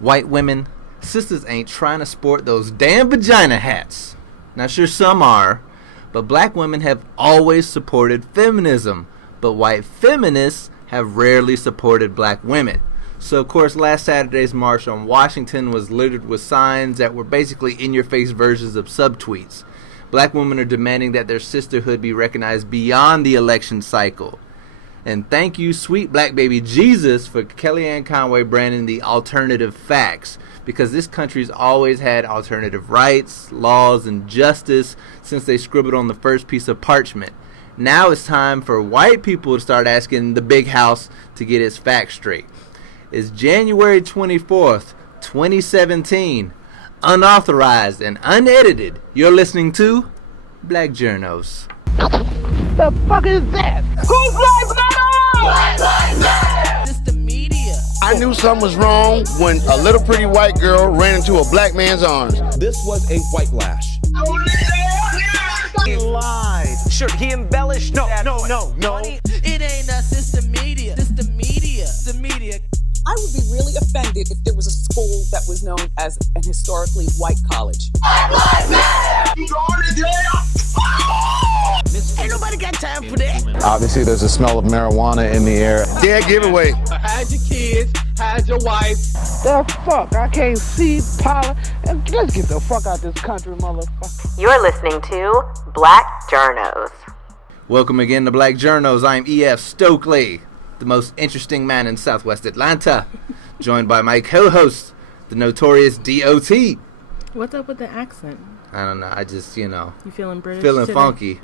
White women, sisters ain't trying to sport those damn vagina hats. Now sure some are, but black women have always supported feminism, but white feminists have rarely supported black women. So of course last Saturday's march on Washington was littered with signs that were basically in-your-face versions of subtweets. Black women are demanding that their sisterhood be recognized beyond the election cycle. And thank you, sweet black baby Jesus, for Kellyanne Conway branding the alternative facts, because this country's always had alternative rights, laws, and justice since they scribbled on the first piece of parchment. Now it's time for white people to start asking the big house to get its facts straight. It's January 24th, 2017, unauthorized and unedited. You're listening to Black Journos. The fuck is that? Who's Black Matter? Black Lives Matter! It's the media. I knew something was wrong when a little pretty white girl ran into a black man's arms. This was a white lash. He lied. Sure, he embellished. No. It ain't us, it's the media. It's the media. It's the media. I would be really offended if there was a school that was known as an historically white college. Black Lives Matter! You going to jail? Ain't nobody got time for that. Obviously, there's a smell of marijuana in the air. Dead giveaway. Hide your kids, hide your wife. The fuck? I can't see Paula. Let's get the fuck out this country, motherfucker. You're listening to Black Journos. Welcome again to Black Journos. I'm E.F. Stokely, the most interesting man in Southwest Atlanta, joined by my co-host, the notorious D.O.T. What's up with the accent? I don't know. I just, You feeling British feeling today? funky.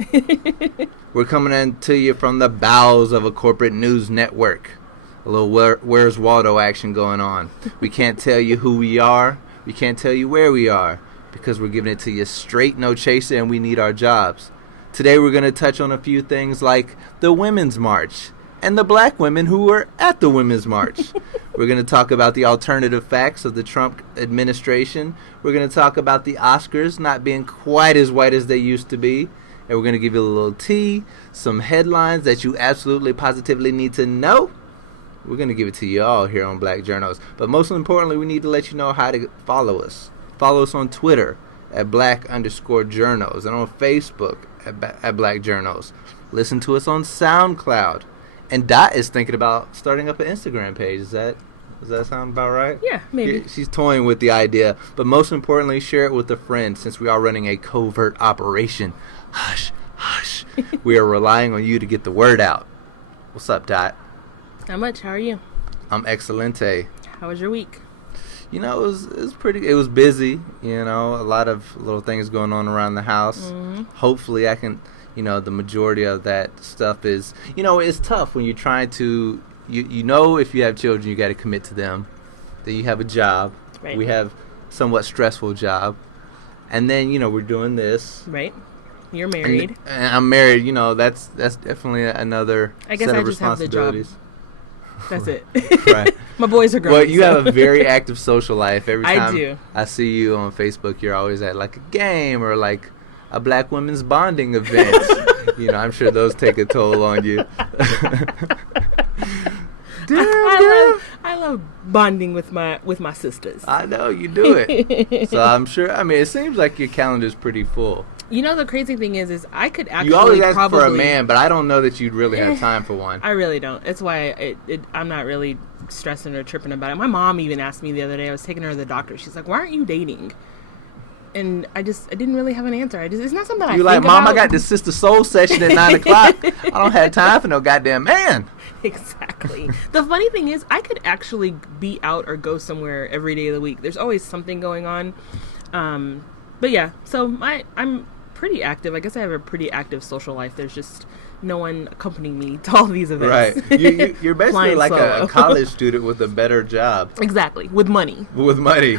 We're coming in to you from the bowels of a corporate news network. A little Where's Waldo action going on. We can't tell you who we are. We can't tell you where we are, because we're giving it to you straight, no chaser, and we need our jobs. Today we're going to touch on a few things like the Women's March and the black women who were at the Women's March. We're going to talk about the alternative facts of the Trump administration. We're going to talk about the Oscars not being quite as white as they used to be. And we're going to give you a little tea, some headlines that you absolutely positively need to know. We're going to give it to you all here on Black Journos. But most importantly, we need to let you know how to follow us. Follow us on Twitter at Black_Journos and on Facebook at Black Journos. Listen to us on SoundCloud. And Dot is thinking about starting up an Instagram page. Does that sound about right? Yeah, maybe. She's toying with the idea. But most importantly, share it with a friend, since we are running a covert operation. Hush, hush. We are relying on you to get the word out. What's up, Dot? Not much. How are you? I'm excelente. How was your week? It was pretty. It was busy. A lot of little things going on around the house. Mm-hmm. Hopefully, I can. The majority of that stuff is, it's tough when you're trying to, if you have children, you got to commit to them. Then you have a job. Right. We have somewhat stressful job. And then, we're doing this. Right. You're married. And I'm married. That's definitely another set of responsibilities. That's it. Right. My boys are grown. Well, you have a very active social life. Every time I do. I see you on Facebook, you're always at like a game or like a black women's bonding event. I'm sure those take a toll on you. I love bonding with my sisters. I know you do it. So I'm sure. It seems like your calendar's pretty full. The crazy thing is I could actually. You always ask for a man, but I don't know that you'd really have time for one. I really don't. That's why I'm not really stressing or tripping about it. My mom even asked me the other day. I was taking her to the doctor. She's like, "Why aren't you dating?" And I didn't really have an answer. It's not something I think about. You're like, Mom, I got this Sister Soul session at 9 o'clock. I don't have time for no goddamn man. Exactly. The funny thing is, I could actually be out or go somewhere every day of the week. There's always something going on. But yeah, so I'm pretty active. I guess I have a pretty active social life. There's just no one accompanying me to all these events. Right. You're basically like a college student with a better job. Exactly. With money. With money.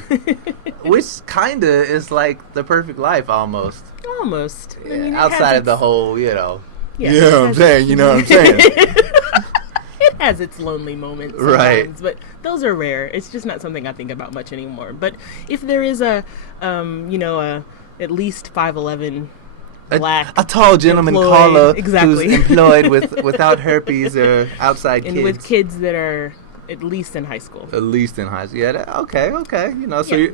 Which kind of is like the perfect life almost. Almost. Yeah, outside of the whole, Yeah, you know what I'm saying? You know what I'm saying? It has its lonely moments sometimes, right? But those are rare. It's just not something I think about much anymore. But if there is a at least 5'11" black, a tall gentleman caller exactly. who's employed without herpes or outside and kids, with kids that are At least in high school. At least in high school. Yeah. Okay. You know, so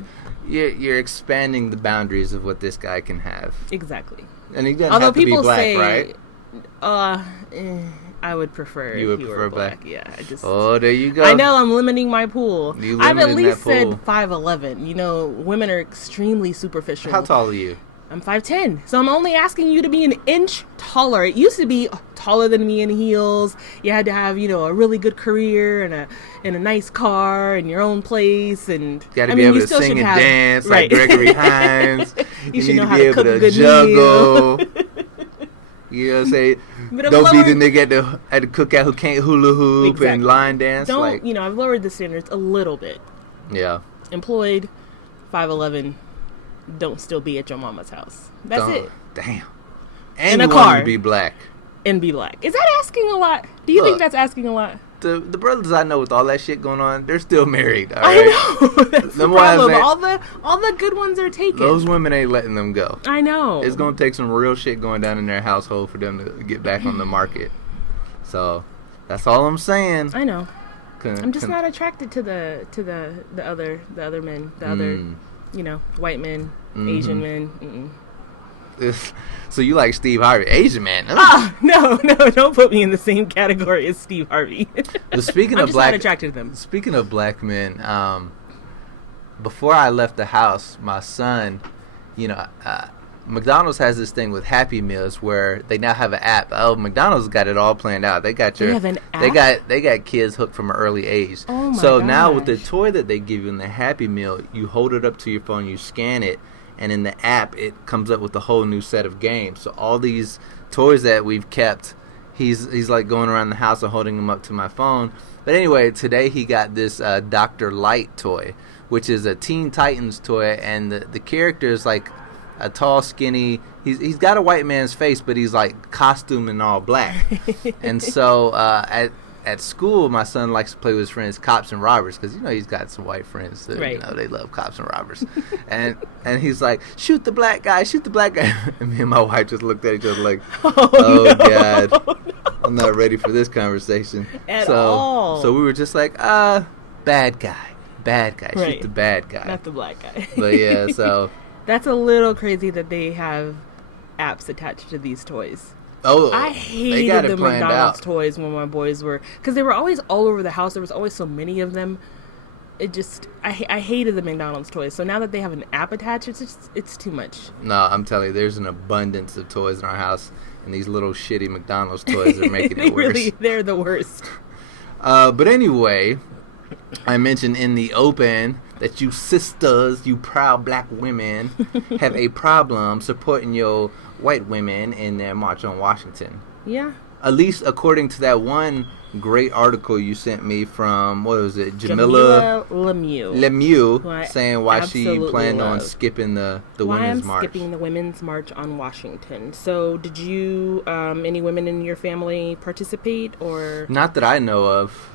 you're expanding the boundaries of what this guy can have. Exactly. And he doesn't have to be black, right? I would prefer. You would if he prefer were black. black? Yeah. Oh, there you go. I know I'm limiting my pool. I've at least said pool. 5'11". You know, women are extremely superficial. How tall are you? I'm 5'10", so I'm only asking you to be an inch taller. It used to be taller than me in heels. You had to have, you know, a really good career and a nice car and your own place, and you got to be able to sing and dance like Gregory Hines. You should need know to how be to able cook a to good juggle. meal. You know what I'm saying? Don't be the nigga at the cookout who can't hula hoop and line dance. I've lowered the standards a little bit. Yeah. Employed, 5'11". Don't still be at your mama's house. That's it. Damn. And in a you want car. to be black. And be black. Is that asking a lot? Do you think that's asking a lot? The brothers I know with all that shit going on, they're still married. All right? I know. That's the problem. All the good ones are taken. Those women ain't letting them go. I know. It's gonna take some real shit going down in their household for them to get back on the market. So that's all I'm saying. I know. I'm just not attracted to the other men, other white men, Asian men. Mm-mm. So you like Steve Harvey, Asian man? No, don't put me in the same category as Steve Harvey. Well, speaking I'm of just black, not attracted to them. Speaking of black men, before I left the house, my son, McDonald's has this thing with Happy Meals where they now have an app. Oh, McDonald's got it all planned out. They got They have an app? They got kids hooked from an early age. Oh my So gosh. now with the toy that they give you in the Happy Meal, you hold it up to your phone, you scan it, and in the app it comes up with a whole new set of games. So all these toys that we've kept, he's like going around the house and holding them up to my phone. But anyway, today he got this Dr. Light toy, which is a Teen Titans toy, and the character is like a tall, skinny. He's got a white man's face, but he's like costumed in all black. And so at school, my son likes to play with his friends, cops and robbers, because he's got some white friends that they love cops and robbers. and he's like, shoot the black guy. And me and my wife just looked at each other like, oh no, God, no. I'm not ready for this conversation at all. So we were just like, bad guy, right. Shoot the bad guy, not the black guy. But yeah, so that's a little crazy that they have apps attached to these toys. Oh, I hated the McDonald's toys when my boys were, because they were always all over the house. There was always so many of them. I hated the McDonald's toys. So now that they have an app attached, it's too much. No, I'm telling you, there's an abundance of toys in our house, and these little shitty McDonald's toys are making it worse. They're the worst. But anyway, I mentioned in the open that you sisters, you proud black women, have a problem supporting your white women in their March on Washington. Yeah. At least according to that one great article you sent me from, what was it, Jamila Lemieux, saying why she planned on skipping the Women's March. Why I'm skipping the Women's March on Washington. So did you, any women in your family participate, or? Not that I know of.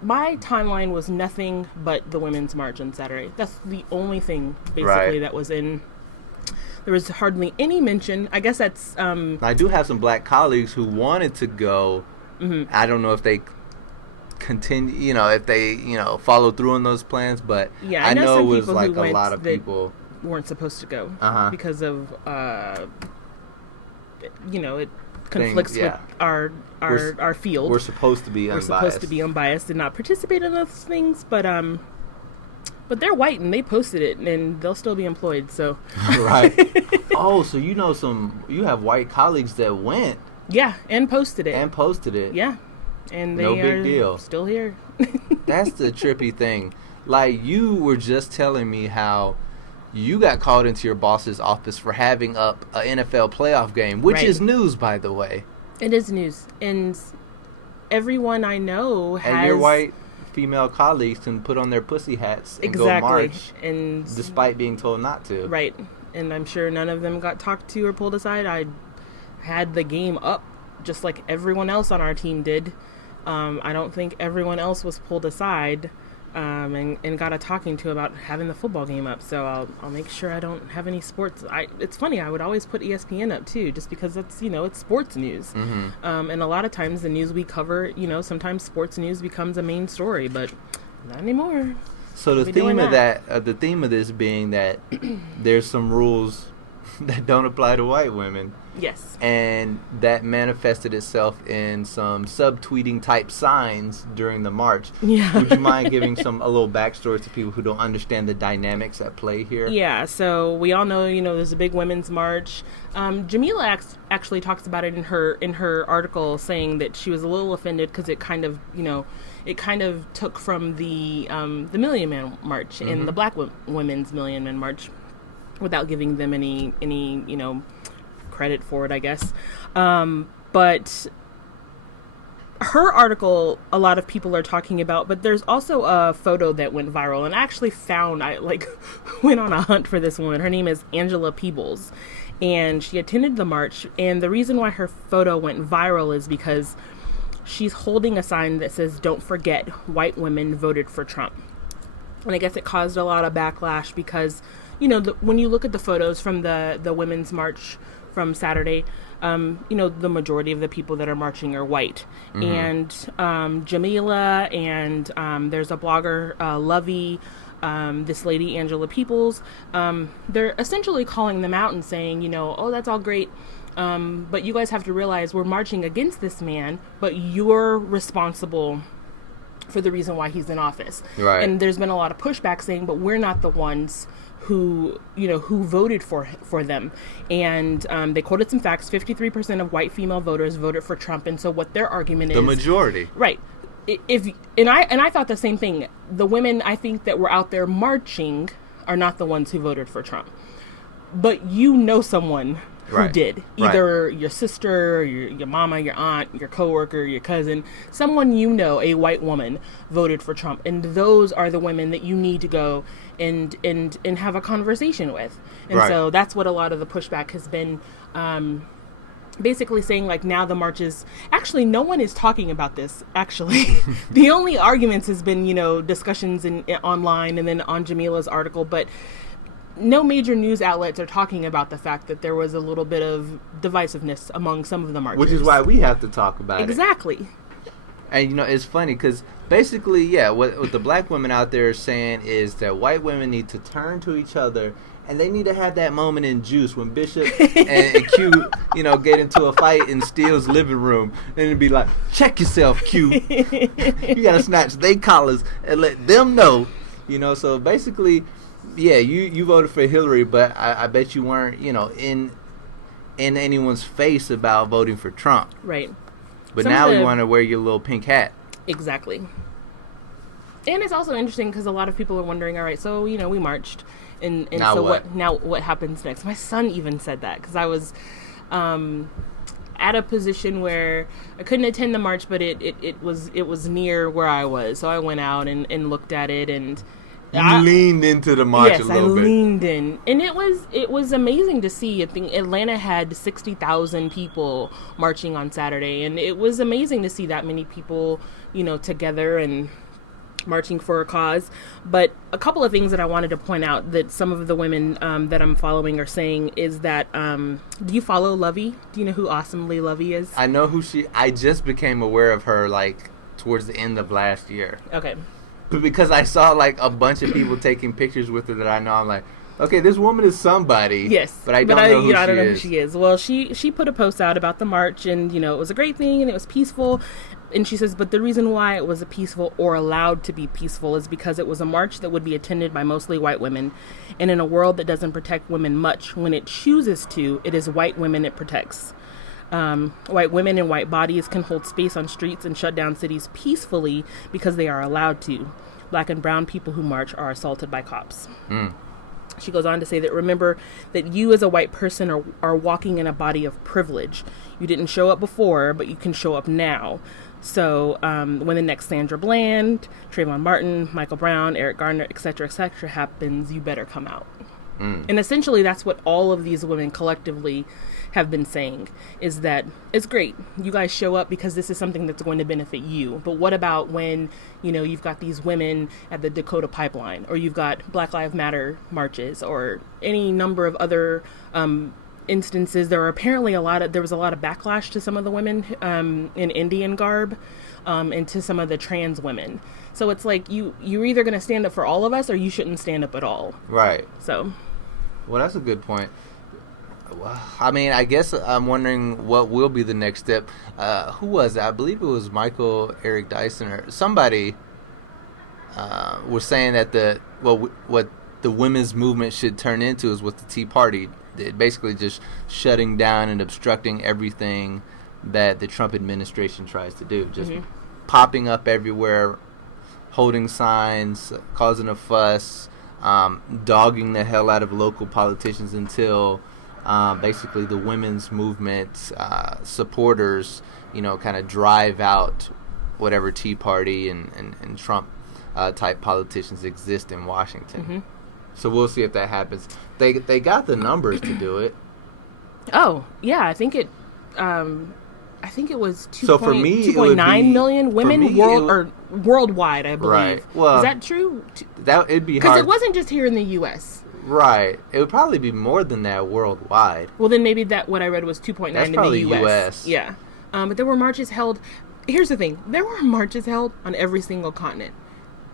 My timeline was nothing but the Women's March on Saturday. That's the only thing, basically, that was in. There was hardly any mention. I guess that's. I do have some black colleagues who wanted to go. Mm-hmm. I don't know if they continue, if they, follow through on those plans, but yeah, I know it was like a lot of people weren't supposed to go because of, it conflicts with our field. We're supposed to be unbiased. We're supposed to be unbiased and not participate in those things, but But they're white and they posted it and they'll still be employed, so. Right. Oh, so you have white colleagues that went. Yeah, and posted it. Yeah. And they no big deal. Still here. That's the trippy thing. Like, you were just telling me how you got called into your boss's office for having up an NFL playoff game, which is news, by the way. It is news. And everyone I know has... And your white female colleagues can put on their pussy hats and go march, and despite being told not to. Right. And I'm sure none of them got talked to or pulled aside. I had the game up just like everyone else on our team did. I don't think everyone else was pulled aside. and got a talking to about having the football game up. So I'll make sure I don't have any sports. It's funny, I would always put ESPN up too, just because it's, it's sports news. And a lot of times the news we cover, sometimes sports news becomes a main story, but not anymore. So the theme of the theme of this being that there's some rules that don't apply to white women. Yes. And that manifested itself in some subtweeting type signs during the march. Yeah. Would you mind giving a little backstory to people who don't understand the dynamics at play here? Yeah, so we all know, there's a big women's march. Jamila actually talks about it in her article, saying that she was a little offended because it kind of, took from the Million Man March and the Black Women's Million Man March, without giving them any credit for it, I guess. But her article, a lot of people are talking about, but there's also a photo that went viral, and I actually went on a hunt for this woman. Her name is Angela Peebles, and she attended the march, and the reason why her photo went viral is because she's holding a sign that says, "Don't forget, white women voted for Trump." And I guess it caused a lot of backlash because, when you look at the photos from the women's march from Saturday, the majority of the people that are marching are white. And Jamila and there's a blogger, Lovey, this lady, Angela Peoples, they're essentially calling them out and saying, oh, that's all great, but you guys have to realize we're marching against this man, but you're responsible for the reason why he's in office. Right. And there's been a lot of pushback saying, but we're not the ones who voted for them. And they quoted some facts. 53% of white female voters voted for Trump. And so what their argument is... The majority. Right. I thought the same thing. The women, I think, that were out there marching are not the ones who voted for Trump. But someone who did. Either your sister, your mama, your aunt, your coworker, your cousin, someone a white woman, voted for Trump. And those are the women that you need to go and have a conversation with. And so that's what a lot of the pushback has been, basically saying, now the marches... Actually, no one is talking about this, actually. The only arguments has been, discussions online and then on Jamila's article, but no major news outlets are talking about the fact that there was a little bit of divisiveness among some of the marchers. Which is why we have to talk about it. Exactly. And, it's funny because basically, what the black women out there are saying is that white women need to turn to each other, and they need to have that moment in Juice when Bishop and Q, get into a fight in Steele's living room, and it'd be like, check yourself, Q. You got to snatch their collars and let them know, so basically... Yeah, you voted for Hillary, but I bet you weren't, in anyone's face about voting for Trump. Right. But now you want to wear your little pink hat. Exactly. And it's also interesting because a lot of people are wondering, all right, so, we marched. And now so what? Now what happens next? My son even said that because I was at a position where I couldn't attend the march, but it was near where I was. So I went out and looked at it and... You leaned into the march a little bit. Yes, I leaned in. And it was amazing to see. I think Atlanta had 60,000 people marching on Saturday. And it was amazing to see that many people, together and marching for a cause. But a couple of things that I wanted to point out that some of the women that I'm following are saying is that, do you follow Lovey? Do you know who Awesomely Lovey is? I know I just became aware of her, towards the end of last year. Okay. Because I saw a bunch of people taking pictures with her that I know. I'm like, okay, this woman is somebody. Yes, but I don't know who she is. Well, she put a post out about the march, and it was a great thing, and it was peaceful. And she says, but the reason why it was a peaceful or allowed to be peaceful is because it was a march that would be attended by mostly white women, and in a world that doesn't protect women much, when it chooses to, it is white women it protects. White women and white bodies can hold space on streets and shut down cities peacefully because they are allowed to. Black and brown people who march are assaulted by cops. She goes on to say that remember that you as a white person are walking in a body of privilege. You didn't show up before, but you can show up now. So when the next Sandra Bland, Trayvon Martin, Michael Brown, Eric Garner, etc., happens, you better come out. And essentially that's what all of these women collectively have been saying, is that it's great, you guys show up because this is something that's going to benefit you, but what about when, you know, you've got these women at the Dakota pipeline, or you've got Black Lives Matter marches, or any number of other instances. There was a lot of backlash to some of the women in Indian garb, and to some of the trans women. So it's like you're either going to stand up for all of us, or you shouldn't stand up at all. Right. So, well, that's a good point. Well, I mean, I guess I'm wondering what will be the next step. Who was it? I believe it was Michael Eric Dyson or somebody was saying that what the women's movement should turn into is what the Tea Party did, basically just shutting down and obstructing everything that the Trump administration tries to do, just popping up everywhere, holding signs, causing a fuss, dogging the hell out of local politicians until basically the women's movement supporters, you know, kind of drive out whatever Tea Party and Trump type politicians exist in Washington. So we'll see if that happens. They got the numbers to do it. Oh yeah, I think it was 2.9 million women worldwide, I believe. Right. Well, is that true? It'd be hard, because it wasn't just here in the U.S. Right. It would probably be more than that worldwide. Well, then maybe what I read was 2.9 in the U.S. Yeah. But there were marches held. Here's the thing: there were marches held on every single continent,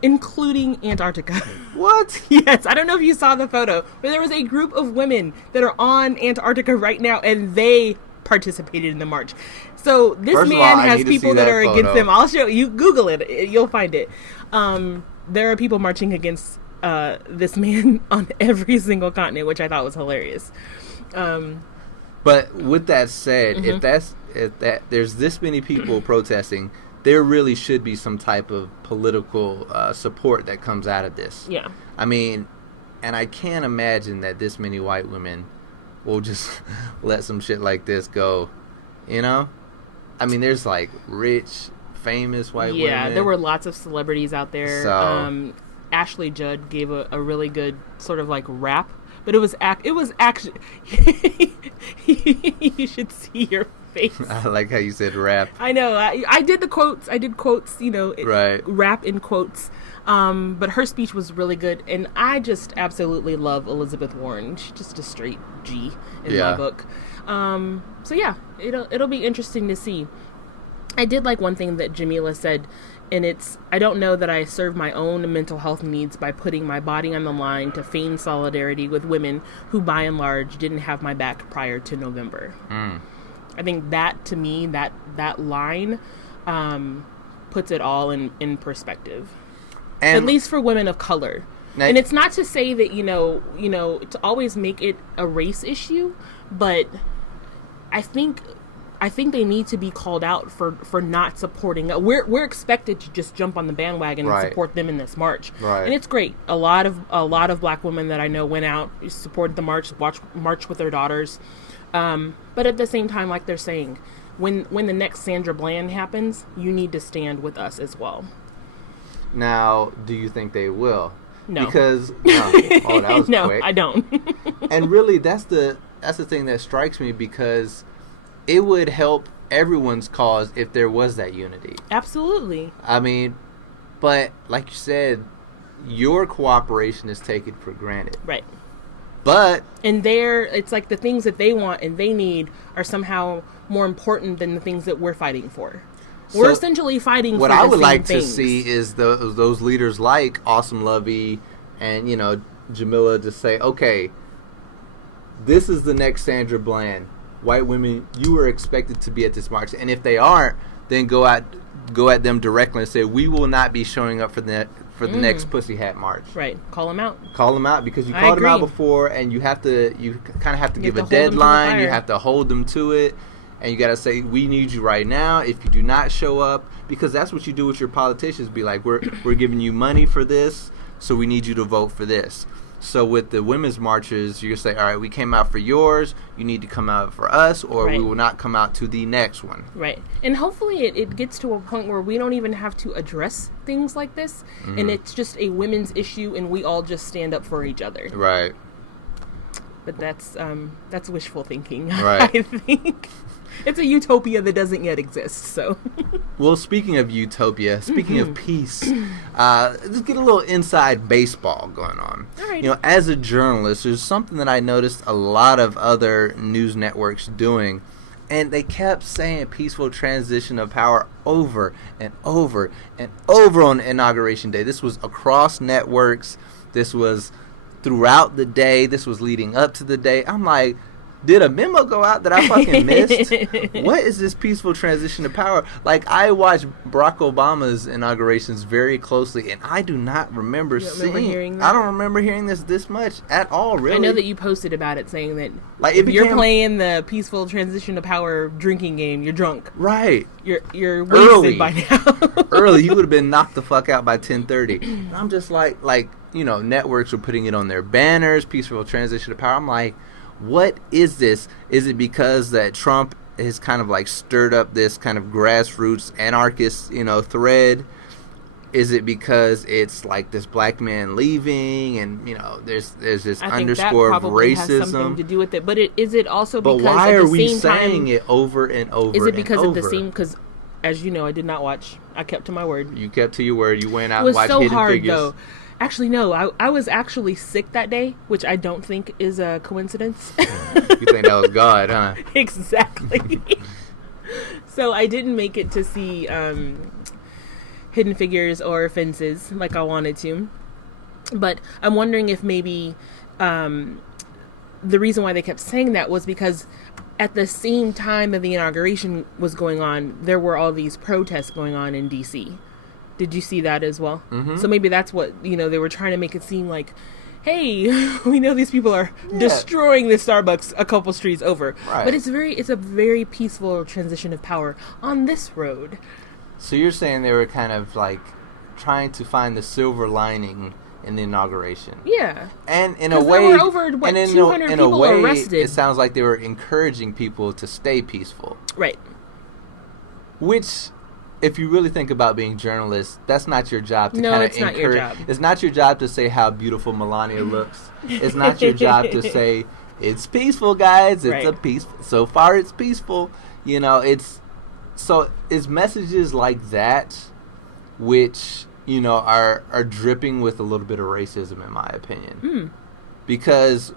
including Antarctica. What? Yes. I don't know if you saw the photo, but there was a group of women that are on Antarctica right now, and they participated in the march. So this man has people that are against them. I'll show you. Google it. You'll find it. There are people marching against this man on every single continent, which I thought was hilarious. But with that said, if there's this many people protesting, there really should be some type of political support that comes out of this. Yeah. I mean, and I can't imagine that this many white women will just let some shit like this go, you know? I mean, there's like rich, famous white women. Yeah, there were lots of celebrities out there. So, Ashley Judd gave a really good sort of like rap, but it was actually you should see your face. I like how you said rap. I know. I did the quotes. I did quotes, you know, right. Rap in quotes. But her speech was really good, and I just absolutely love Elizabeth Warren. She's just a straight G in my book. So yeah, it'll be interesting to see. I did like one thing that Jamila said, and it's, I don't know that I serve my own mental health needs by putting my body on the line to feign solidarity with women who, by and large, didn't have my back prior to November. I think that, to me, that line puts it all in perspective. And at least for women of color. Now, and it's not to say that, you know, to always make it a race issue, but I think they need to be called out for not supporting. We're expected to just jump on the bandwagon and support them in this march, and it's great. A lot of black women that I know went out, supported the march, marched with their daughters. But at the same time, like they're saying, when the next Sandra Bland happens, you need to stand with us as well. Now, do you think they will? No. Because oh, that was no, quick. I don't. And really, that's the thing that strikes me, because it would help everyone's cause if there was that unity. Absolutely. I mean, but like you said, your cooperation is taken for granted. Right. But it's like the things that they want and they need are somehow more important than the things that we're fighting for. So we're essentially fighting for the same things. What I would like to see is those leaders like Awesome Lovey and, you know, Jamila to say, okay, this is the next Sandra Bland. White women, you are expected to be at this march, and if they aren't, then go at them directly and say, we will not be showing up for the next Pussy Hat March. Right. Call them out. Call them out, because you called them out before, and you kind of have to give a deadline. You have to hold them to it, and you got to say, we need you right now. If you do not show up, because that's what you do with your politicians, be like, we're giving you money for this, so we need you to vote for this. So with the women's marches, you say, all right, we came out for yours, you need to come out for us, or we will not come out to the next one. Right. And hopefully it gets to a point where we don't even have to address things like this, and it's just a women's issue, and we all just stand up for each other. Right. But that's wishful thinking. Right. I think it's a utopia that doesn't yet exist. So, well, speaking of utopia, speaking of peace, let's get a little inside baseball going on. Alrighty. You know, as a journalist, there's something that I noticed a lot of other news networks doing, and they kept saying peaceful transition of power over and over and over on Inauguration Day. This was across networks. This was throughout the day. This was leading up to the day. I'm like, did a memo go out that I fucking missed? What is this peaceful transition of power? Like, I watched Barack Obama's inaugurations very closely, and I do not remember hearing that? I don't remember hearing this much at all, really. I know that you posted about it, saying that like, if you're playing the peaceful transition of power drinking game, you're drunk. Right. You're wasted by now. Early, you would have been knocked the fuck out by 10:30. And I'm just like, you know, networks were putting it on their banners, peaceful transition of power. I'm like, what is this? Is it because that Trump has kind of like stirred up this kind of grassroots anarchist, you know, thread? Is it because it's like this black man leaving, and you know, there's this underscore of racism? Has something to do with it, but is it also because? But why at the are we same saying time, it over and over? Is it because and of the over? same? Because, as you know, I did not watch. I kept to my word. You kept to your word. You went out and watched Hidden Figures. It was so hard, though. Actually, no. I was actually sick that day, which I don't think is a coincidence. You think that was God, huh? Exactly. So I didn't make it to see Hidden Figures or Fences like I wanted to. But I'm wondering if maybe the reason why they kept saying that was because at the same time that the inauguration was going on, there were all these protests going on in D.C. Did you see that as well? Mm-hmm. So maybe that's what, you know, they were trying to make it seem like, hey, we know these people are destroying the Starbucks a couple streets over. Right. But it's a very peaceful transition of power on this road. So you're saying they were kind of like trying to find the silver lining in the inauguration. Yeah. And in a way, there were over, 200 people were arrested. It sounds like they were encouraging people to stay peaceful. Right. Which, if you really think about being journalists, that's not your job to kind of encourage. No, it's not your job. It's not your job to say how beautiful Melania looks. It's not your job to say it's peaceful, guys. It's a peaceful. So far, it's peaceful. You know, it's messages like that, which, you know, are dripping with a little bit of racism, in my opinion. Because,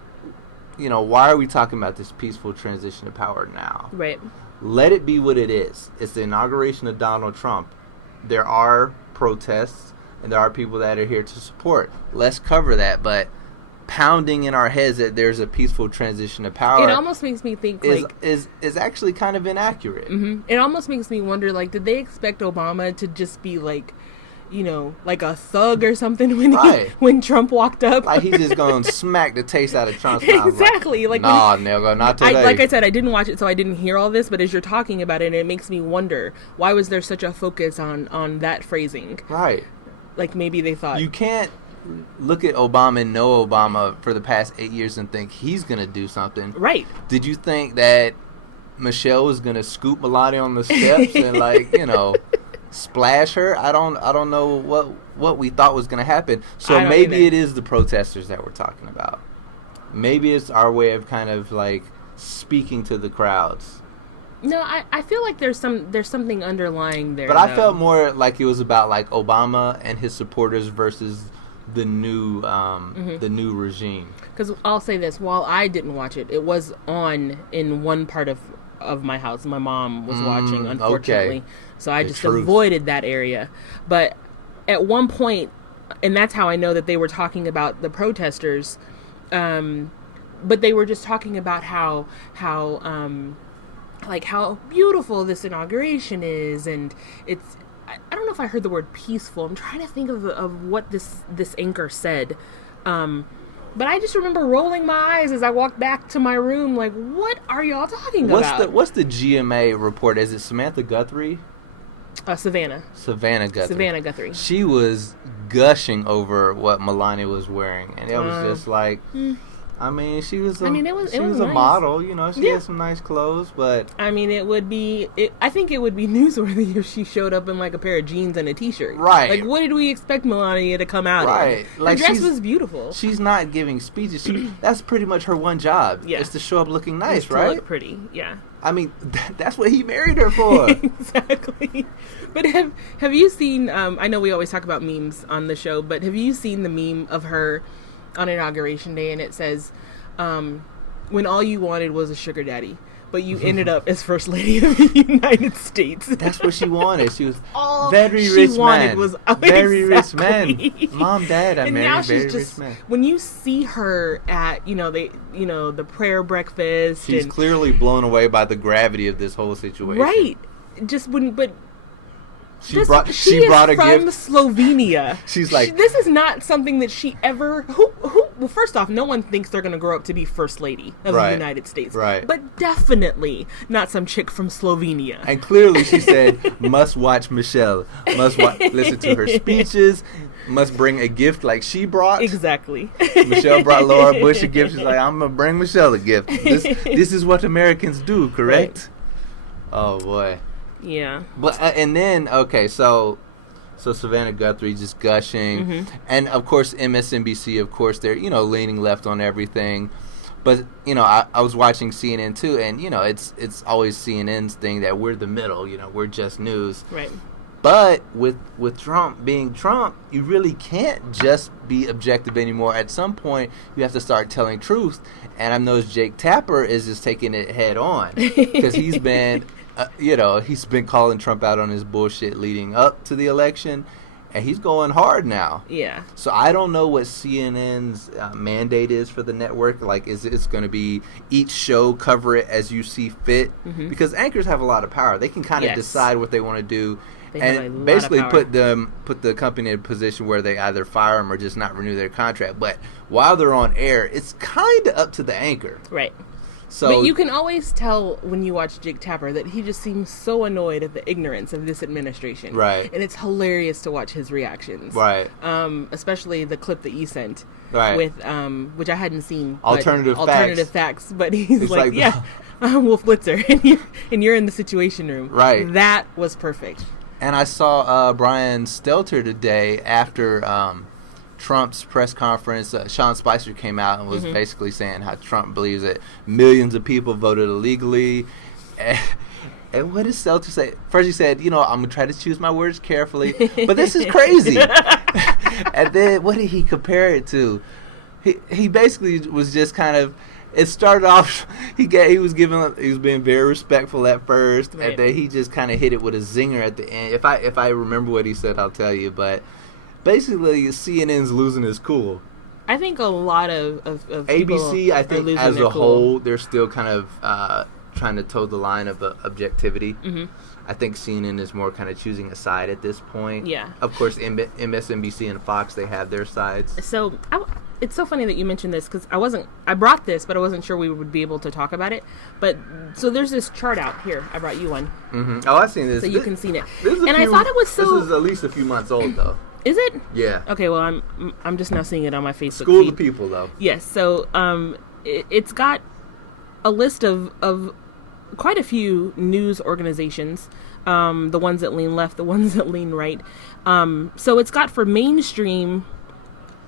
you know, why are we talking about this peaceful transition of power now? Right. Let it be what it is. It's the inauguration of Donald Trump. There are protests, and there are people that are here to support. Let's cover that. But pounding in our heads that there's a peaceful transition of power, it almost makes me think is actually kind of inaccurate. Mm-hmm. It almost makes me wonder, like, did they expect Obama to just be like, you know, like a thug or something when Trump walked up? Like he's just going to smack the taste out of Trump's mouth. Exactly. Like, nah, nigga, not today. Like I said, I didn't watch it, so I didn't hear all this, but as you're talking about it, it makes me wonder, why was there such a focus on that phrasing? Right. Like, maybe they thought... You can't look at Obama and know Obama for the past 8 years and think he's going to do something. Right. Did you think that Michelle was going to scoop Melania on the steps and, like, you know... splash her? I don't know what we thought was going to happen. So maybe it is the protesters that we're talking about. Maybe it's our way of kind of like speaking to the crowds. No, I feel like there's something underlying there. But I felt more like it was about like Obama and his supporters versus the new regime. Because I'll say this: while I didn't watch it, it was on in one part of my house. My mom was watching, unfortunately. Okay. So I just avoided that area. But at one point, and that's how I know that they were talking about the protesters, but they were just talking about how beautiful this inauguration is, and it's, I don't know if I heard the word peaceful. I'm trying to think of what this anchor said. But I just remember rolling my eyes as I walked back to my room, like, what are y'all talking about? What's the GMA report? Is it Samantha Guthrie? Savannah Guthrie. She was gushing over what Melania was wearing, and it was just like, I mean, she was. It was a nice. model. You know, she had some nice clothes, but I mean, I think it would be newsworthy if she showed up in like a pair of jeans and a t-shirt. Right. Like, what did we expect Melania to come out in? Right. Like, her dress was beautiful. She's not giving speeches. That's pretty much her one job. Yeah. Is to show up looking nice, to right? look pretty. Yeah. I mean, that's what he married her for. Exactly. But have you seen? I know we always talk about memes on the show, but have you seen the meme of her on Inauguration Day, and it says, "When all you wanted was a sugar daddy, but you ended up as First Lady of the United States." That's what she wanted. She was all very she rich wanted man. was Very exactly. rich man. Mom, Dad, I And married now very she's just, rich man. when you see her at the prayer breakfast, She's and, clearly blown away by the gravity of this whole situation. right? Just when, but. She brought a from gift. Slovenia. She's like, this is not something that she ever. Well, first off, no one thinks they're going to grow up to be First Lady of the United States. Right. But definitely not some chick from Slovenia. And clearly she said, must watch Michelle. Must listen to her speeches. Must bring a gift like she brought. Exactly. Michelle brought Laura Bush a gift. She's like, I'm going to bring Michelle a gift. This is what Americans do, correct? Right. Oh, boy. Yeah. But and then, okay, so Savannah Guthrie just gushing. And, of course, MSNBC, of course, they're, leaning left on everything. But, I was watching CNN, too, and, it's always CNN's thing that we're the middle, we're just news. Right. But with Trump being Trump, you really can't just be objective anymore. At some point, you have to start telling truth. And I know Jake Tapper is just taking it head on because he's been, he's been calling Trump out on his bullshit leading up to the election, and he's going hard now. Yeah. So I don't know what CNN's mandate is for the network. Like, is it going to be each show cover it as you see fit? Because anchors have a lot of power. They can kind of decide what they want to do. And basically put the company in a position where they either fire them or just not renew their contract. But while they're on air, it's kind of up to the anchor. Right. So, but you can always tell when you watch Jake Tapper that he just seems so annoyed at the ignorance of this administration. Right. And it's hilarious to watch his reactions. Right. Especially the clip that you sent. Right. With which I hadn't seen. Alternative facts. But he's like, yeah, Wolf Blitzer, and you're in the Situation Room. Right. That was perfect. And I saw Brian Stelter today after Trump's press conference. Sean Spicer came out and was basically saying how Trump believes that millions of people voted illegally. And what did Stelter say? First he said, I'm going to try to choose my words carefully, but this is crazy. And then what did he compare it to? He basically was just kind of, it started off, he was being very respectful at first, right. And then he just kind of hit it with a zinger at the end. If I remember what he said, I'll tell you. But basically, CNN's losing his cool. I think a lot of ABC, I think as a whole, they're still kind of trying to toe the line of objectivity. I think CNN is more kind of choosing a side at this point. Yeah. Of course, MSNBC and Fox, they have their sides. So it's so funny that you mentioned this because I brought this, but I wasn't sure we would be able to talk about it. But so there's this chart out here. I brought you one. Oh, I've seen this. So you can see it. I thought it was so. This is at least a few months old, though. Is it? Yeah. Okay. Well, I'm just now seeing it on my Facebook School feed. the people, though. Yes. So it's got a list of quite a few news organizations. The ones that lean left, the ones that lean right. So it's got for mainstream.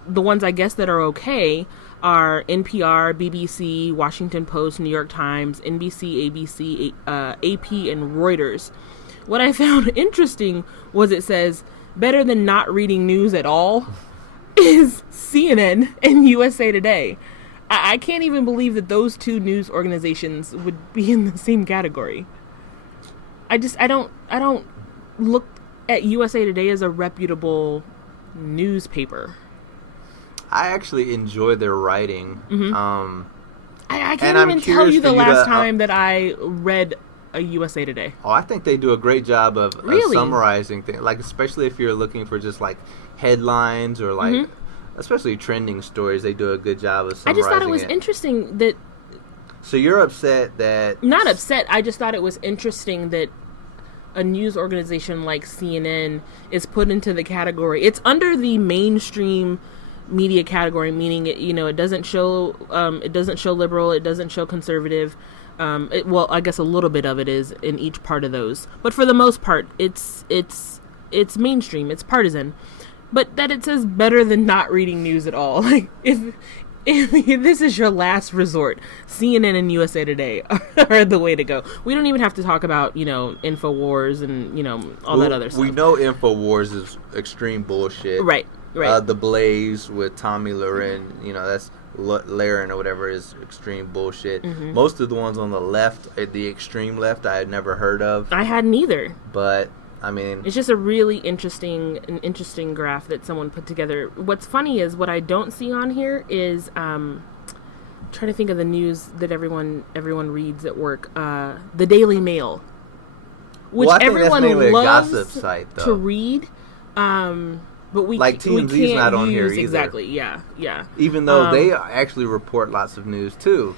The ones I guess that are okay are NPR, BBC, Washington Post, New York Times, NBC, ABC, AP, and Reuters. What I found interesting was it says better than not reading news at all is CNN and USA Today. I can't even believe that those two news organizations would be in the same category. I don't look at USA Today as a reputable newspaper. I actually enjoy their writing. I can't even tell you the last time that I read a USA Today. Oh, I think they do a great job of summarizing things, like especially if you're looking for just like headlines or like especially trending stories. They do a good job of summarizing. I just thought it was interesting that. So you're upset that? Not upset. I just thought it was interesting that a news organization like CNN is put into the category. It's under the mainstream media category, meaning it doesn't show liberal, it doesn't show conservative. Well, I guess a little bit of it is in each part of those, but for the most part, it's mainstream, it's partisan. But that it says better than not reading news at all. Like if this is your last resort, CNN and USA Today are the way to go. We don't even have to talk about InfoWars and all that other stuff. We know InfoWars is extreme bullshit. Right. The Blaze with Tommy Lahren, that's Lahren or whatever, is extreme bullshit. Mm-hmm. Most of the ones on the left, the extreme left, I had never heard of. I hadn't either. But I mean, it's just a really interesting graph that someone put together. What's funny is what I don't see on here is trying to think of the news that everyone reads at work. The Daily Mail, which everyone loves a gossip site, though, to read. But we TMZ's can't not on use, here either. Exactly. Yeah. Even though they actually report lots of news too.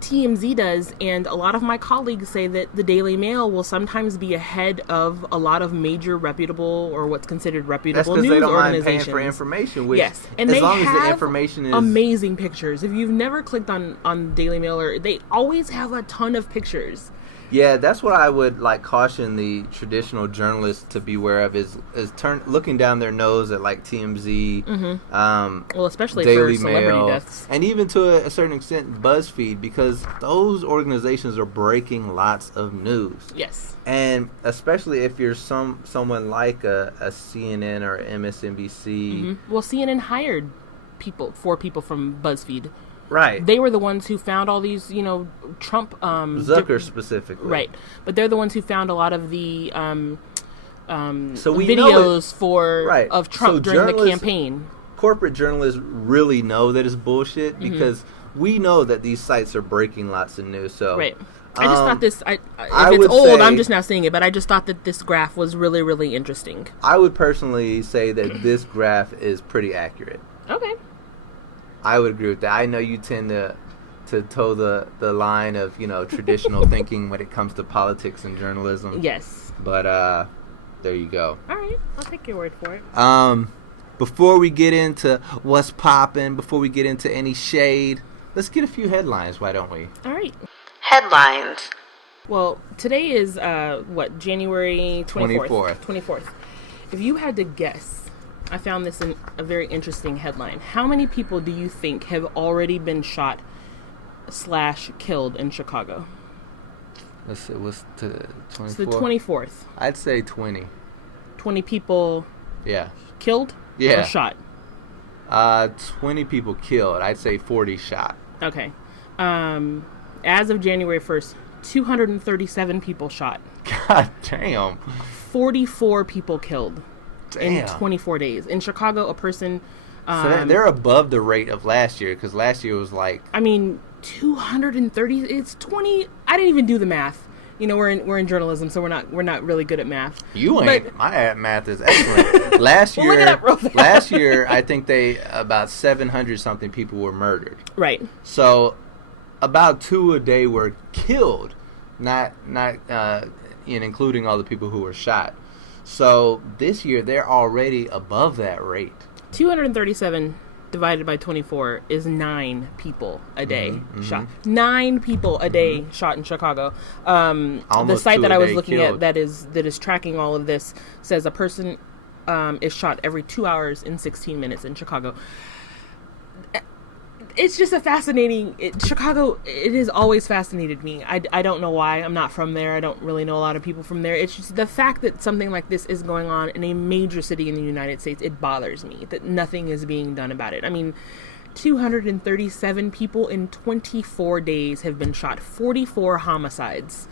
TMZ does, and a lot of my colleagues say that the Daily Mail will sometimes be ahead of a lot of major reputable or what's considered reputable news they don't organizations. Mind paying for information, which, yes, and as they long have as the information is amazing pictures. If you've never clicked on Daily Mail, they always have a ton of pictures. Yeah, that's what I would caution the traditional journalists to beware of is looking down their nose at TMZ, well, especially Daily for celebrity Mail, deaths, and even to a certain extent BuzzFeed, because those organizations are breaking lots of news. Yes, and especially if you're someone like a CNN or MSNBC. Mm-hmm. Well, CNN hired 4 people from BuzzFeed. Right. They were the ones who found all these, Trump... Zucker specifically. Right. But they're the ones who found a lot of the videos of Trump during the campaign. Corporate journalists really know that it's bullshit because we know that these sites are breaking lots of news. So right. I just thought this... if it's old, I'm just now seeing it, but I just thought that this graph was really, really interesting. I would personally say that this graph is pretty accurate. Okay. I would agree with that. I know you tend to toe the line of traditional thinking when it comes to politics and journalism. Yes. But there you go. All right, I'll take your word for it. Before we get into what's popping, before we get into any shade, let's get a few headlines. Why don't we? All right. Headlines. Well, today is January 24th. 24th. If you had to guess. I found this in a very interesting headline. How many people do you think have already been shot / killed in Chicago? Let's see, what's the 24th? It's the 24th. I'd say 20. 20 people killed or shot? 20 people killed. I'd say 40 shot. Okay. As of January 1st, 237 people shot. God damn. 44 people killed. Damn. In 24 days. In Chicago, a person... so they're above the rate of last year, because last year was 230... It's 20... I didn't even do the math. We're in journalism, so we're not really good at math. You ain't. But, my math is excellent. Last year, I think about 700 something people were murdered. Right. So about 2 a day were killed, not including all the people who were shot. So this year, they're already above that rate. 237 divided by 24 is 9 people a day shot. 9 people a day shot in Chicago. The site that I was looking at that is tracking all of this says a person is shot every 2 hours and 16 minutes in Chicago. It's just a fascinating... Chicago, it has always fascinated me. I don't know why. I'm not from there. I don't really know a lot of people from there. It's just the fact that something like this is going on in a major city in the United States, it bothers me that nothing is being done about it. 237 people in 24 days have been shot. 44 homicides.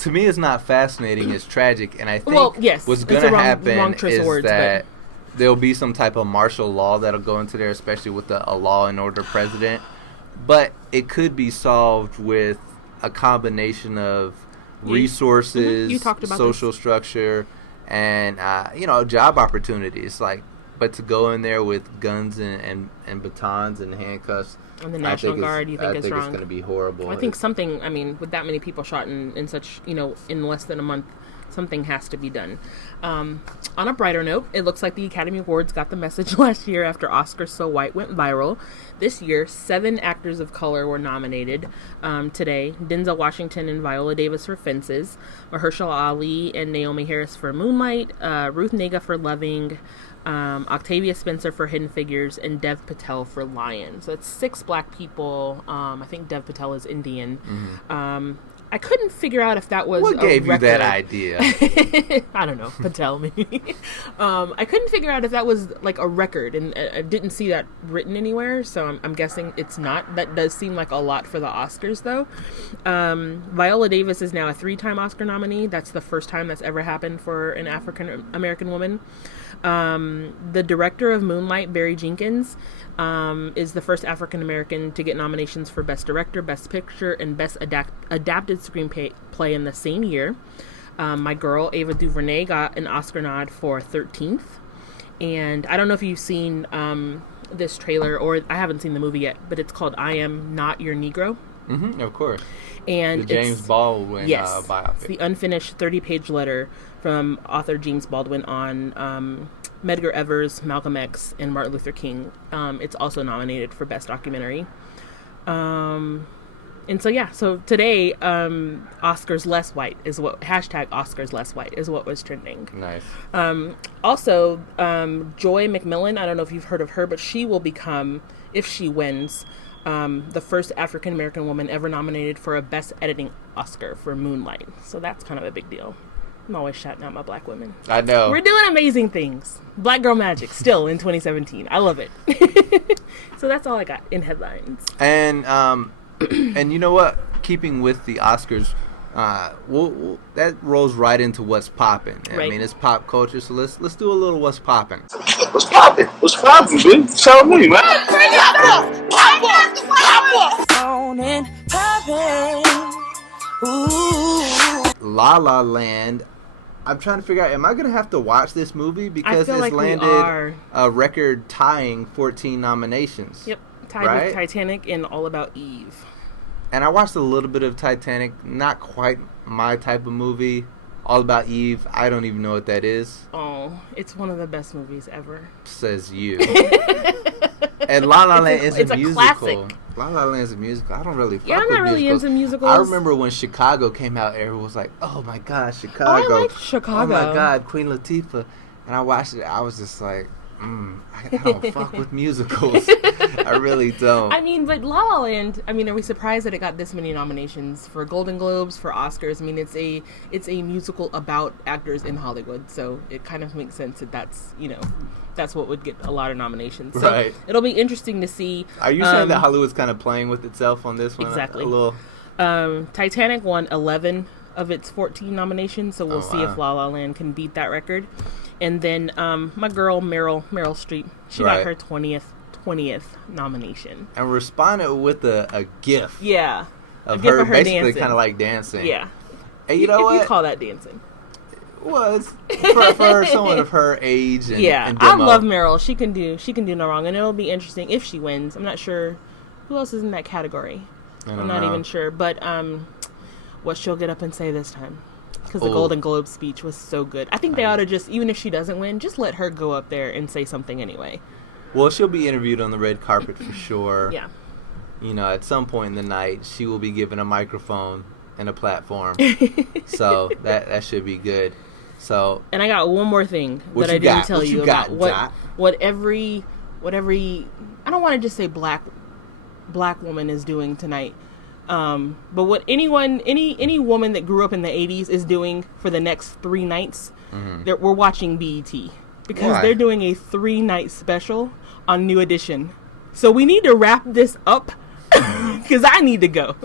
To me, it's not fascinating. It's tragic. And I think what's going to happen is that... there'll be some type of martial law that'll go into there, especially with a law and order president. But it could be solved with a combination of resources, social structure, and job opportunities. But to go in there with guns and batons and handcuffs, and the National Guard, you think it's wrong? It's going to be horrible. I think with that many people shot in such in less than a month. Something has to be done. On a brighter note, it looks like the Academy Awards got the message last year after Oscars So White went viral. This year, 7 actors of color were nominated today. Denzel Washington and Viola Davis for Fences, Mahershala Ali and Naomi Harris for Moonlight, Ruth Negga for Loving, Octavia Spencer for Hidden Figures, and Dev Patel for Lion. So it's 6 black people. I think Dev Patel is Indian. I couldn't figure out if that was what gave record. you that idea? I don't know. Patel, maybe. I couldn't figure out if that was like a record, and I didn't see that written anywhere, so I'm guessing it's not. That does seem like a lot for the Oscars, though. Viola Davis is now a 3-time Oscar nominee. That's the first time that's ever happened for an African American woman. The director of Moonlight, Barry Jenkins, is the first African American to get nominations for Best Director, Best Picture, and Best Adapted Screenplay in the same year. My girl, Ava DuVernay, got an Oscar nod for 13th. And I don't know if you've seen this trailer, or I haven't seen the movie yet, but it's called I Am Not Your Negro. Mm-hmm, of course. And the James Baldwin biopic. It's the unfinished 30-page letter from author James Baldwin on Medgar Evers, Malcolm X, and Martin Luther King. It's also nominated for Best Documentary. And so today, Oscars Less White is what, hashtag Oscars Less White is what was trending. Nice. Also, Joy McMillan, I don't know if you've heard of her, but she will become, if she wins, the first African American woman ever nominated for a Best Editing Oscar for Moonlight. So that's kind of a big deal. I'm always shouting out my black women. I know. We're doing amazing things. Black girl magic still in 2017. I love it. So that's all I got in headlines. And and you know what? Keeping with the Oscars, that rolls right into what's popping. Right. I mean, it's pop culture, so let's do a little what's popping. What's poppin'? What's poppin', dude? Tell me, man. La La Land. I'm trying to figure out, am I going to have to watch this movie? Because I feel it's like landed a record-tying 14 nominations. Yep, tied with Titanic and All About Eve. And I watched a little bit of Titanic, not quite my type of movie. All About Eve, I don't even know what that is. Oh, it's one of the best movies ever. Says you. And La La Land is a musical. Classic. La La Land is a musical. I don't really fuck I'm with not really musicals. into musicals. I remember when Chicago came out, everyone was like, oh my God, Chicago. Oh, I like Chicago. Oh my God, Queen Latifah. And I watched it, I was just like, I don't fuck with musicals. I really don't. I mean, but La La Land, I mean, are we surprised that it got this many nominations for Golden Globes, for Oscars? I mean, it's a musical about actors in Hollywood, so it kind of makes sense that that's what would get a lot of nominations. So right. It'll be interesting to see. Are you saying that Hollywood's kind of playing with itself on this one? Exactly. A little. Titanic won 11 of its 14 nominations, so we'll see if La La Land can beat that record. And then my girl Meryl Streep, she got her 20th nomination. And responded with a GIF. Yeah. Of her basically kind of like dancing. Yeah. And you know what? You call that dancing. Well, it's for someone of her age and yeah, and I demo. love Meryl. She can do no wrong, and it'll be interesting if she wins. I'm not sure who else is in that category. I'm not even sure, but what she'll get up and say this time, because the Golden Globe speech was so good. I think they ought to just, even if she doesn't win, just let her go up there and say something anyway. Well, she'll be interviewed on the red carpet for sure. Yeah. You know, at some point in the night, she will be given a microphone and a platform. So that should be good. So, and I got one more thing that I didn't tell you about what every I don't want to just say black woman is doing tonight, but what any woman that grew up in the 80s is doing for the next 3 nights. We're watching BET because they're doing a 3-night special on New Edition. So we need to wrap this up because I need to go.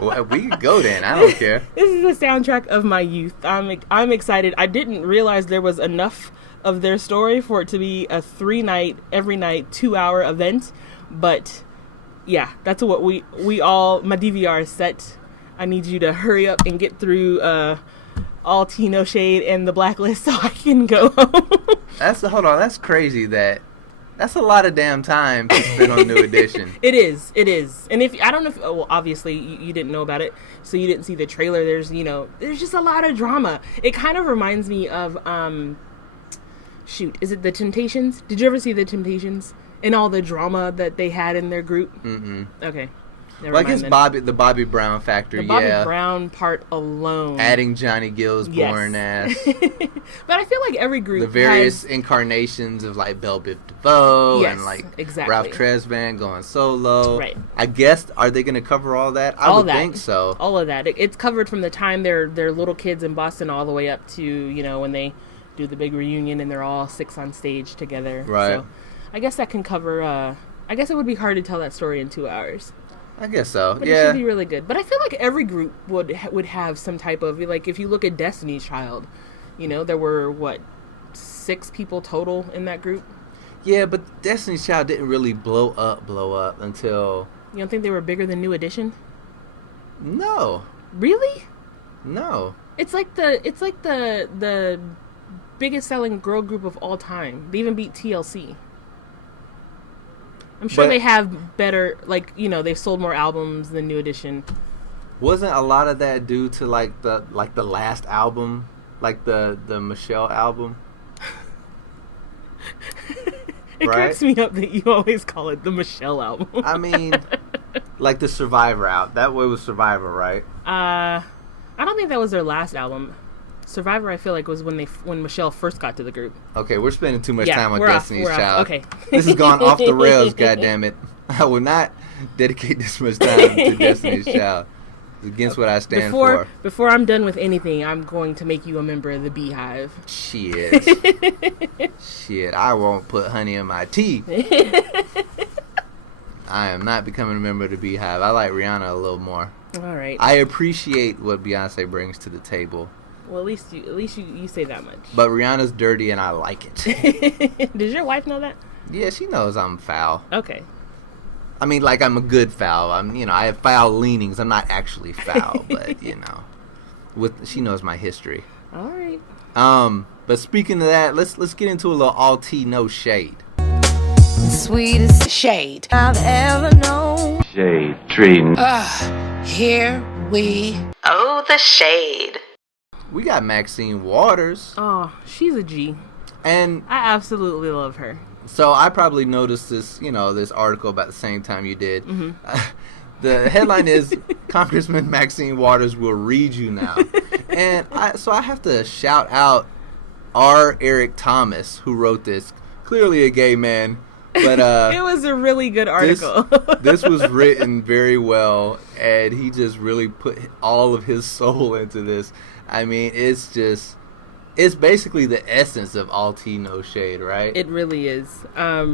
Well, we can go then. I don't care. This is the soundtrack of my youth. I'm excited. I didn't realize there was enough of their story for it to be a 3-night, every night, 2-hour event. But yeah, that's what we all. My DVR is set. I need you to hurry up and get through all Tino Shade and the Blacklist so I can go home. Hold on. That's crazy that That's a lot of damn time to spend on New Edition. It is. And if I don't know if well, obviously you didn't know about it, so you didn't see the trailer. There's just a lot of drama. It kind of reminds me of is it the Temptations? Did you ever see the Temptations and all the drama that they had in their group? Mm-mm. Okay. Well, I guess the Bobby Brown factor, the Bobby Brown part alone. Adding Johnny Gill's boring ass. But I feel like every group the various incarnations of like Belle Biv DeVoe and like exactly. Ralph Tresvant going solo. Right. I guess, are they going to cover all that? I would think so. All of that. It's covered from the time they're little kids in Boston all the way up to, when they do the big reunion and they're all 6 on stage together. Right. So I guess that can cover, I guess it would be hard to tell that story in 2 hours. I guess so. But it should be really good. But I feel like every group would have some type of, like, if you look at Destiny's Child, there were 6 people total in that group. Yeah, but Destiny's Child didn't really blow up until. You don't think they were bigger than New Edition? No. Really? No. It's like the biggest selling girl group of all time. They even beat TLC. I'm sure they have better, they've sold more albums than New Edition. Wasn't a lot of that due to the last album, like the Michelle album? It cracks me up that you always call it the Michelle album. I mean, like the Survivor album. That way was Survivor, right? I don't think that was their last album. Survivor, I feel like, was when Michelle first got to the group. Okay, we're spending too much time on Destiny's Child. Okay. This has gone off the rails, goddammit. I will not dedicate this much time to Destiny's Child. It's against what I stand for. Before I'm done with anything, I'm going to make you a member of the Beehive. Shit. Shit, I won't put honey in my tea. I am not becoming a member of the Beehive. I like Rihanna a little more. All right. I appreciate what Beyonce brings to the table. Well, at least you say that much. But Rihanna's dirty and I like it. Does your wife know that? Yeah, she knows I'm foul. Okay. I mean, like, I'm a good foul. I have foul leanings. I'm not actually foul, but she knows my history. All right. But speaking of that, let's get into a little all tea, no shade. Sweetest shade I've ever known. Shade tree. Here we. Oh, the shade. We got Maxine Waters. Oh, she's a G. And I absolutely love her. So I probably noticed this, this article about the same time you did. Mm-hmm. The headline is, Congressman Maxine Waters will read you now. And I have to shout out R. Eric Thomas, who wrote this. Clearly a gay man. But it was a really good article. This was written very well, and he just really put all of his soul into this. I mean, it's basically the essence of all tea, no shade, right? It really is. I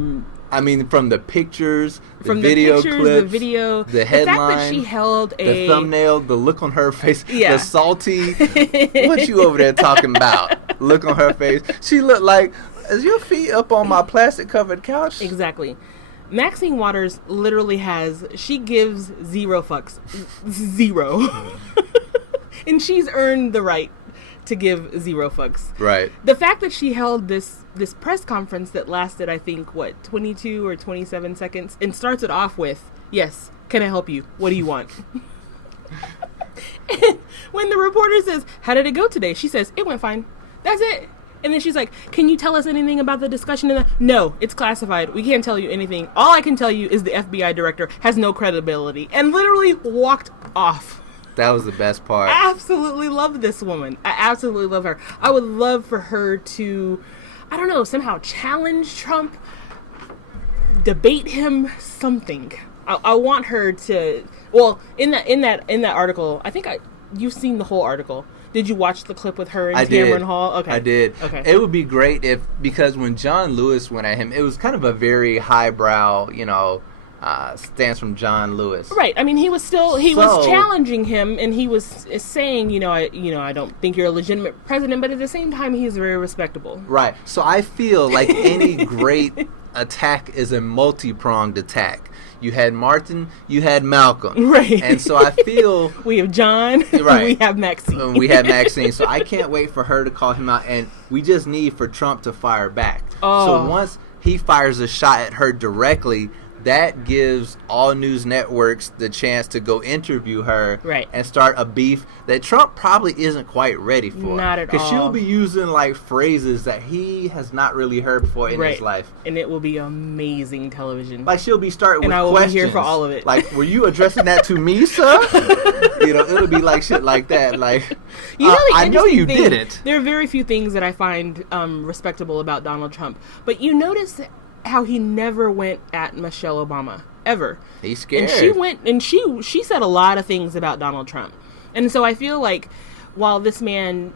mean, from the pictures, the video clips, the video, the headline, the fact that she held the thumbnail, the look on her face, yeah. The salty, what you over there talking about? Look on her face. She looked like, is your feet up on my plastic-covered couch? Exactly. Maxine Waters literally she gives 0 fucks. 0. And she's earned the right to give 0 fucks. Right. The fact that she held this press conference that lasted, I think, 22 or 27 seconds, and starts it off with, "Yes, can I help you? What do you want?" And when the reporter says, "How did it go today?" she says, "It went fine. That's it." And then she's like, "Can you tell us anything about the discussion?" No, it's classified. We can't tell you anything. All I can tell you is the FBI director has no credibility, and literally walked off. That was the best part. I absolutely love this woman. I absolutely love her. I would love for her to, I don't know, somehow challenge Trump, debate him, something. I want her to. Well, in that article, I think you've seen the whole article. Did you watch the clip with her and Cameron Hall? Okay. I did. Okay. It would be great because when John Lewis went at him, it was kind of a very highbrow, stance from John Lewis. Right. I mean, he was challenging him, and he was saying, I don't think you're a legitimate president, but at the same time, he's very respectable. Right. So I feel like any great attack is a multi-pronged attack. You had Martin, you had Malcolm. Right. And so I feel... we have John, right. We have Maxine. We have Maxine. So I can't wait for her to call him out, and we just need for Trump to fire back. Oh. So once he fires a shot at her directly, that gives all news networks the chance to go interview her and start a beef that Trump probably isn't quite ready for. Not at all. Because she'll be using like phrases that he has not really heard before in his life. And it will be amazing television. Like she'll be starting with questions. And I will be here for all of it. Like, were you addressing that to me, sir? It'll be like shit like that. Like, I know you didn't. There are very few things that I find respectable about Donald Trump. But you notice how he never went at Michelle Obama ever. He's scared. And she went and she said a lot of things about Donald Trump. And so I feel like while this man,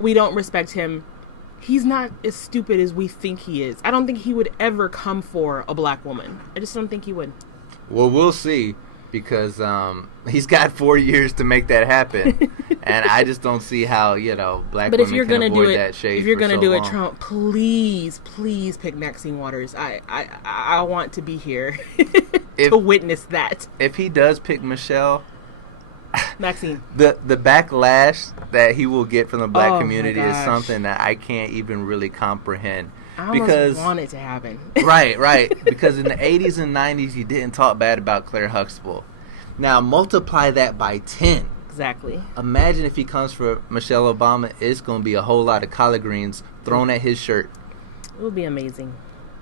we don't respect him, he's not as stupid as we think he is. I don't think he would ever come for a black woman. I just don't think he would. Well, we'll see, because he's got 4 years to make that happen. And I just don't see how, black women can avoid that shade. If you're going to do it, long. Trump, please pick Maxine Waters. I want to be here to witness that. If he does pick Michelle, Maxine, the backlash that he will get from the black community is something that I can't even really comprehend. I almost want it to happen. Right. Because in the 80s and 90s, you didn't talk bad about Claire Huxtable. Now, multiply that by 10. Exactly. Imagine if he comes for Michelle Obama, it's going to be a whole lot of collard greens thrown at his shirt. It would be amazing.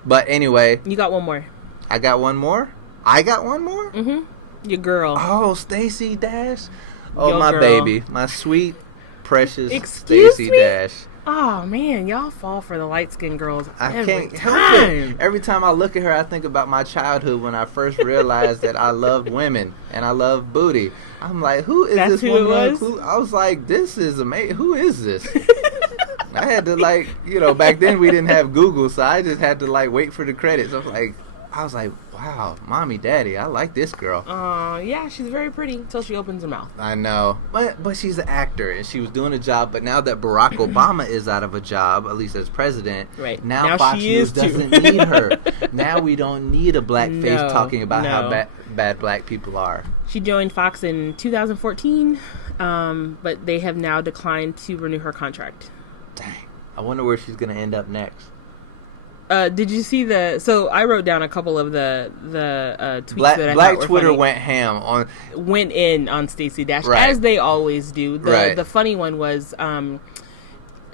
But anyway. You got one more. I got one more? I got one more? Mm-hmm. Your girl. Oh, Stacey Dash. Oh, Your my girl. baby. My sweet, precious Excuse Stacey me? Dash. Oh, man. Y'all fall for the light-skinned girls I can't help it. Every time I look at her, I think about my childhood when I first realized that I loved women and I love booty. I'm like, who is this woman? I was like, this is amazing. Who is this? I had to back then we didn't have Google, so I just had to wait for the credits. I was like, wow, mommy, daddy, I like this girl. Yeah, she's very pretty until she opens her mouth. I know, but she's an actor and she was doing a job. But now that Barack Obama is out of a job, at least as president, now Fox News doesn't need her. Now we don't need a black face talking about how bad black people are. She joined Fox in 2014, but they have now declined to renew her contract. Dang, I wonder where she's gonna end up next. Did you see so I wrote down a couple of the tweets that I Black thought were Twitter funny. Went in on Stacey Dash, right, as they always do. The funny one was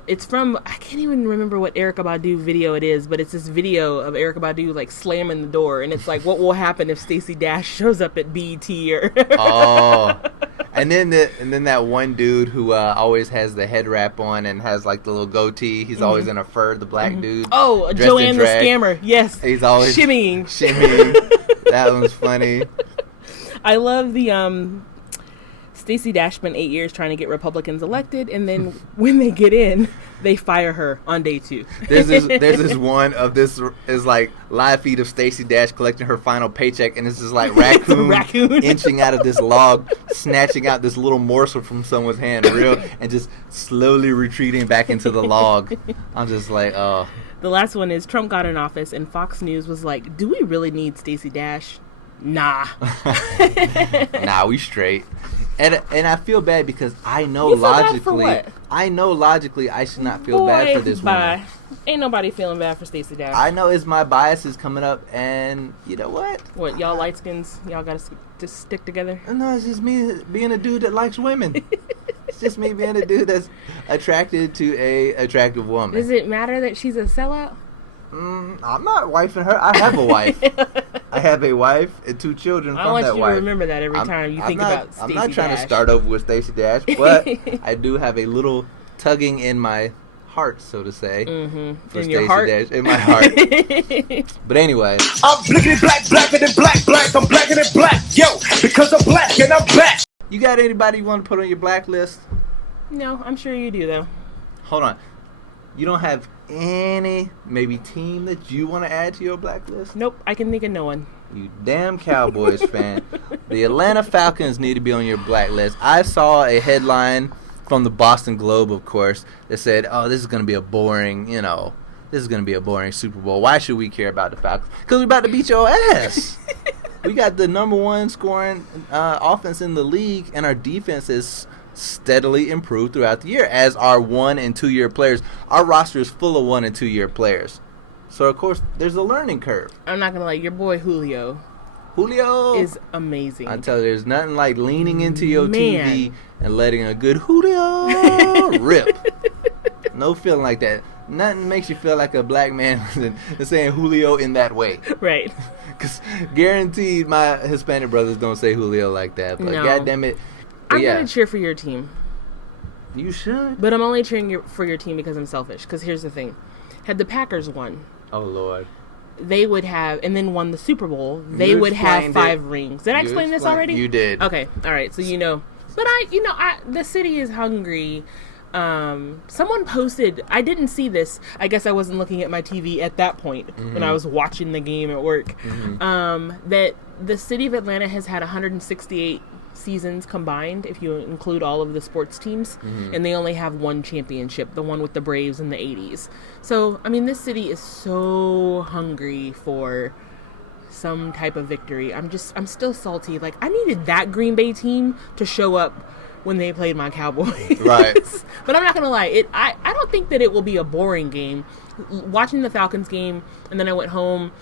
it's from, I can't even remember what Erykah Badu video it is, but it's this video of Erykah Badu slamming the door, and it's like, what will happen if Stacey Dash shows up at BET or And then that one dude who always has the head wrap on and has the little goatee. He's always in a fur. The black dude. Oh, Joanne the Scammer. Yes. He's always shimmying. That one's funny. I love the Stacey Dash spent 8 years trying to get Republicans elected, and then when they get in, they fire her on day 2. There's this one of this is live feed of Stacey Dash collecting her final paycheck, and it's this raccoon inching out of this log, snatching out this little morsel from someone's hand, and just slowly retreating back into the log. I'm just like, oh. The last one is Trump got in office, and Fox News was like, "Do we really need Stacey Dash?" Nah. Nah, we straight. And I feel bad because I know logically I should not feel bad for this woman. Ain't nobody feeling bad for Stacey Dash. I know it's my biases coming up, and you know what? What, y'all light skins? Y'all gotta just stick together? No, it's just me being a dude that likes women. It's just me being a dude that's attracted to a attractive woman. Does it matter that she's a sellout? I'm not wifing her. I have a wife. I have a wife and 2 children from that wife. I want you to remember that every time you think about Stacey Dash. I'm not trying to start over with Stacey Dash, but I do have a little tugging in my heart, so to say. For in your heart? Dash, in my heart. But anyway. I'm blickety blacker than black. I'm blacker than black. Yo, because I'm black and I'm back. You got anybody you want to put on your blacklist? No, I'm sure you do, though. Hold on. You don't have any maybe team that you want to add to your blacklist? Nope, I can think of no one. You damn Cowboys fan. The Atlanta Falcons need to be on your blacklist. I saw a headline from the Boston Globe, of course, that said, "Oh, this is going to be a boring, this is going to be a boring Super Bowl. Why should we care about the Falcons? Because we're about to beat your ass." We got the number 1 scoring offense in the league, and our defense is steadily improved throughout the year, as our 1- and 2-year players. Our roster is full of 1- and 2-year players. So, of course, there's a learning curve. I'm not going to lie. Your boy Julio is amazing. I tell you, there's nothing like leaning into your TV and letting a good Julio rip. No feeling like that. Nothing makes you feel like a black man than saying Julio in that way. Right. Because guaranteed my Hispanic brothers don't say Julio like that. But goddamn it. I'm going to cheer for your team. You should. But I'm only cheering for your team because I'm selfish. Because here's the thing. Had the Packers won. Oh, Lord. They would have, and then won the Super Bowl, they would have 5 rings. Did I explain this already? You did. Okay. All right. So, But the city is hungry. Someone posted, I didn't see this. I guess I wasn't looking at my TV at that point when I was watching the game at work. That the city of Atlanta has had 168 seasons combined, if you include all of the sports teams, and they only have 1 championship, the one with the Braves in the 80s. So, I mean, this city is so hungry for some type of victory. I'm still salty. Like, I needed that Green Bay team to show up when they played my Cowboys. Right. But I'm not going to lie. I don't think that it will be a boring game. Watching the Falcons game, and then I went home,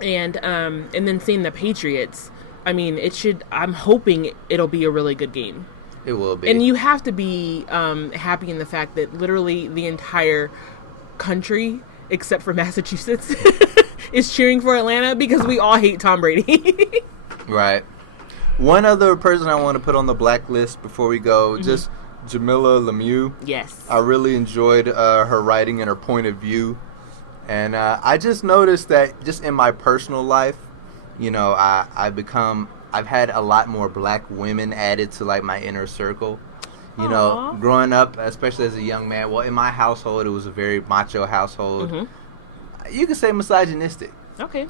and then seeing the Patriots, I mean, I'm hoping it'll be a really good game. It will be. And you have to be happy in the fact that literally the entire country, except for Massachusetts, is cheering for Atlanta because we all hate Tom Brady. Right. One other person I want to put on the blacklist before we go, just Jamila Lemieux. Yes. I really enjoyed her writing and her point of view. And I just noticed that just in my personal life, I've had a lot more black women added to like my inner circle. Growing up, especially as a young man, well, in my household, it was a very macho household. You could say misogynistic. Okay.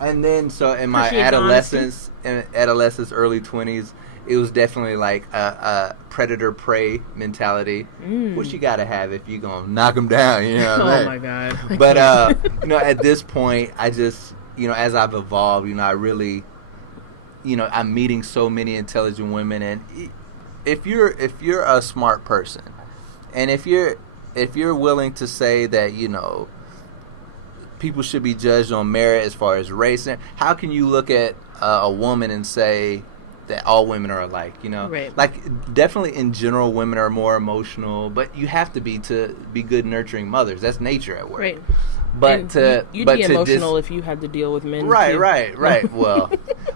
And then, so in my adolescence, early 20s, it was definitely like a predator-prey mentality, which you got to have if you're going to knock them down, Oh, my God. But, at this point, I just, as I've evolved, I really, I'm meeting so many intelligent women. And if you're a smart person, and if you're willing to say that, people should be judged on merit as far as race, and how can you look at a woman and say that all women are alike, Right. Like, definitely in general, women are more emotional, but you have to be good nurturing mothers. That's nature at work. Right. But you'd be emotional if you had to deal with men. Right. Well,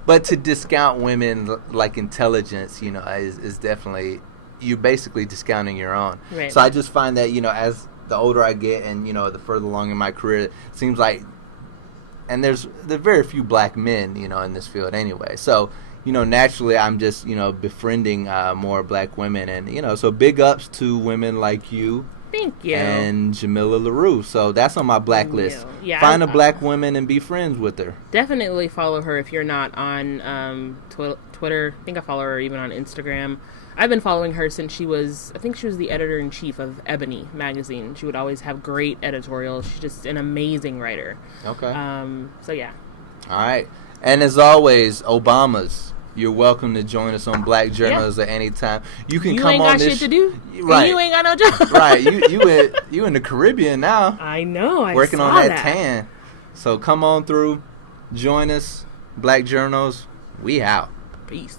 but to discount women like intelligence, is definitely, you're basically discounting your own. Right. So I just find that, as the older I get and, the further along in my career, it seems like, and there are very few black men, in this field anyway. So, naturally I'm just, befriending more black women. And, so big ups to women like you. Thank you. And Jamila LaRue. So that's on my blacklist. Yeah, Find a black woman and be friends with her. Definitely follow her if you're not on Twitter. I think I follow her even on Instagram. I've been following her since she was the editor-in-chief of Ebony magazine. She would always have great editorials. She's just an amazing writer. Okay. So, yeah. All right. And as always, Obamas, you're welcome to join us on Black Journos at any time. You can come on this. You ain't got shit to do? Right. And you ain't got no job. Right. You in the Caribbean now. I know. Working on that tan. So come on through. Join us. Black Journos. We out. Peace.